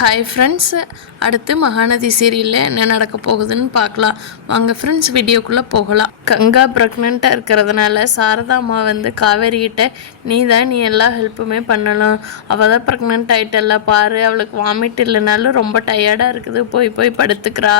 Hi friends, அடுத்து மகாநதி சீரியலில் என்ன நடக்க போகுதுன்னு பார்க்கலாம் வாங்க ஃப்ரெண்ட்ஸ். வீடியோக்குள்ளே போகலாம். கங்கா ப்ரெக்னெண்ட்டாக இருக்கிறதுனால சாரதா அம்மா காவேரிகிட்ட நீ எல்லா ஹெல்ப்புமே பண்ணணும், அவள் தான் ப்ரெக்னென்ட் ஆகிட்டல்ல பாரு, அவளுக்கு வாமிட் இல்லைனாலும் ரொம்ப டயர்டாக இருக்குது, போய் படுத்துக்கிறா,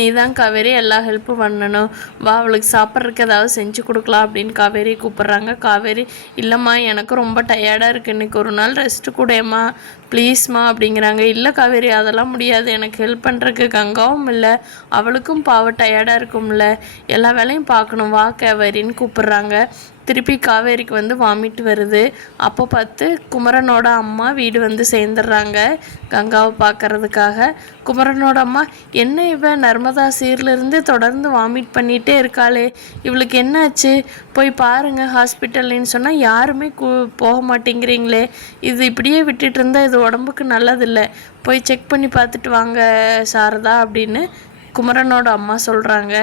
நீ தான் காவேரி எல்லா ஹெல்ப்பும் பண்ணணும், வா அவளுக்கு சாப்பிட்றதுக்கு ஏதாவது செஞ்சு கொடுக்கலாம் அப்படின்னு காவேரி கூப்பிட்றாங்க. காவேரி இல்லைம்மா எனக்கும் ரொம்ப டயர்டாக இருக்குது, இன்றைக்கி ஒரு நாள் ரெஸ்ட்டு கூடேம்மா ப்ளீஸ்மா அப்படிங்கிறாங்க. இல்லை காவேரி அதெல்லாம் முடியாது, எனக்கு ஹெல்ப் பண்ணுறதுக்கு கங்காவும் இல்லை, அவளுக்கும் பாவ டயர்டாக இருக்கும்ல, எல்லா வேலையும் பார்க்கணும், வா காவேரின்னு கூப்பிட்றாங்க. திருப்பி காவேரிக்கு வாமிட் வருது. அப்போ பார்த்து குமரனோட அம்மா வீடு சேர்ந்துடுறாங்க கங்காவை பார்க்கறதுக்காக. குமரனோட அம்மா என்ன இவ நர்மதா சீர்லேருந்து தொடர்ந்து வாமிட் பண்ணிகிட்டே இருக்காளே, இவளுக்கு என்னாச்சு போய் பாருங்க ஹாஸ்பிட்டல்னு சொன்னால் யாருமே போக மாட்டேங்கிறீங்களே, இது இப்படியே விட்டுட்டு இருந்தால் இது உடம்புக்கு நல்லதில்லை, போய் செக் பண்ணி பார்த்துட்டு வாங்க சாரதா அப்படின்னு குமரனோட அம்மா சொல்கிறாங்க.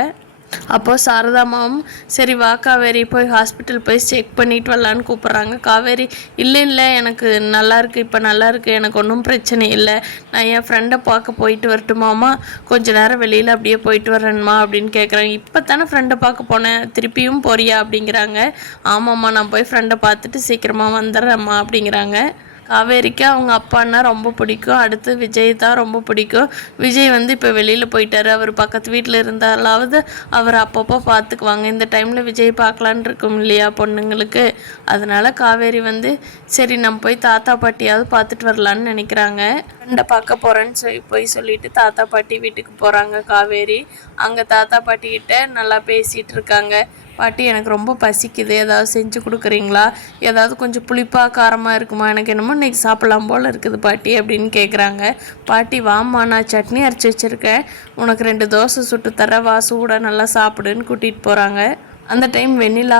அப்போது சாரதாமாவும் சரி வா காவேரி போய் ஹாஸ்பிட்டல் போய் செக் பண்ணிட்டு வரலான்னு கூப்பிட்றாங்க. காவேரி இல்லை எனக்கு நல்லா இருக்குது, இப்போ நல்லா இருக்குது, எனக்கு ஒன்றும் பிரச்சனை இல்லை, நான் என் ஃப்ரெண்டை பார்க்க போயிட்டு வரட்டுமாம்மா, கொஞ்சம் நேரம் வெளியில் அப்படியே போயிட்டு வரேன்மா அப்படின்னு கேட்குறாங்க. இப்போ தானே ஃப்ரெண்டை பார்க்க போனேன், திருப்பியும் போறியா அப்படிங்கிறாங்க. ஆமாம்மா நான் போய் ஃப்ரெண்டை பார்த்துட்டு சீக்கிரமாக வந்துடுறேம்மா அப்படிங்கிறாங்க. காவேரிக்கு அவங்க அப்பான்னா ரொம்ப பிடிக்கும், அடுத்து விஜய் தான் ரொம்ப பிடிக்கும். விஜய் இப்போ வெளியில் போயிட்டார், அவர் பக்கத்து வீட்டில் இருந்தாலாவது அவர் அப்பப்போ பார்த்துக்குவாங்க. இந்த டைமில் விஜய் பார்க்கலான் இருக்கும் இல்லையா பொண்ணுங்களுக்கு, அதனால் காவேரி சரி நம்ம போய் தாத்தா பாட்டியாவது பார்த்துட்டு வரலான்னு நினைக்கிறாங்க. ஃப்ரெண்டை பார்க்க போகிறேன்னு போய் சொல்லிவிட்டு தாத்தா பாட்டி வீட்டுக்கு போகிறாங்க காவேரி. அங்கே தாத்தா பாட்டிக்கிட்ட நல்லா பேசிகிட்டு இருக்காங்க. பாட்டி எனக்கு ரொம்ப பசிக்குது, ஏதாவது செஞ்சு கொடுக்குறீங்களா, ஏதாவது கொஞ்சம் புளிப்பாக காரமாக இருக்குமா, எனக்கு என்னமோ இன்றைக்கி சாப்பிட்லாம் போல் இருக்குது பாட்டி அப்படின்னு கேட்குறாங்க. பாட்டி வாம்மா நான் சட்னி அரைச்சி வச்சுருக்கேன், உனக்கு 2 தோசை சுட்டு தர, வா சூடாக நல்லா சாப்பிடுன்னு கூட்டிகிட்டு போகிறாங்க. அந்த டைம் வெண்ணிலா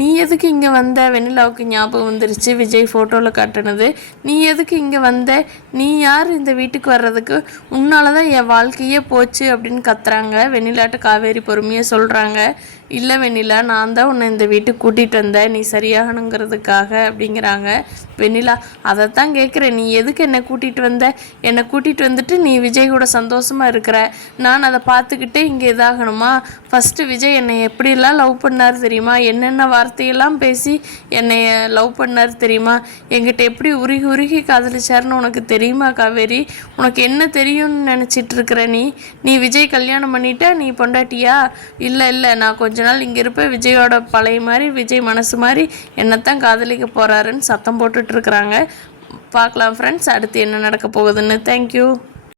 நீ எதுக்கு இங்கே வந்த, வெண்ணிலாவுக்கு ஞாபகம் வந்துருச்சு விஜய் ஃபோட்டோவில் காட்டினது, நீ எதுக்கு இங்கே வந்த, நீ யார் இந்த வீட்டுக்கு வர்றதுக்கு, உன்னால தான் என் வாழ்க்கையே போச்சு அப்படின்னு கத்துறாங்க. வெண்ணிலாட்ட காவேரி பொறுமையாக சொல்கிறாங்க. இல்லை வெண்ணிலா நான் தான் உன்னை இந்த வீட்டுக்கு கூட்டிகிட்டு வந்தேன், நீ சரியாகணுங்கிறதுக்காக அப்படிங்கிறாங்க. வெண்ணிலா அதைத்தான் கேட்குறேன், நீ எதுக்கு என்னை கூட்டிகிட்டு வந்த, என்னை கூட்டிகிட்டு வந்துட்டு நீ விஜய் கூட சந்தோஷமாக இருக்கிற, நான் அதை பார்த்துக்கிட்டே இங்கே இதாகணுமா, ஃபஸ்ட்டு விஜய் என்னை எப்படிலாம் லவ் பண்ணார் தெரியுமா, என்னென்ன வார்த்தையெல்லாம் பேசி என்னை லவ் பண்ணார் தெரியுமா, என்கிட்ட எப்படி உருகி உருகி காதலிச்சார்னு உனக்கு தெரியுமா காவேரி, உனக்கு என்ன தெரியும்னு நினச்சிட்டு இருக்கிற நீ விஜய் கல்யாணம் பண்ணிட்ட, நீ பொண்டாட்டியா, இல்லை நான் கொஞ்ச நாள் இங்கே இருப்பேன், விஜயோட பழைய மாதிரி விஜய் மனசு மாதிரி என்னத்தான் காதலிக்க போகிறாருன்னு சத்தம் போட்டுட்ருக்குறாங்க. பார்க்கலாம் ஃப்ரெண்ட்ஸ் அடுத்து என்ன நடக்க போகுதுன்னு. தேங்க்யூ.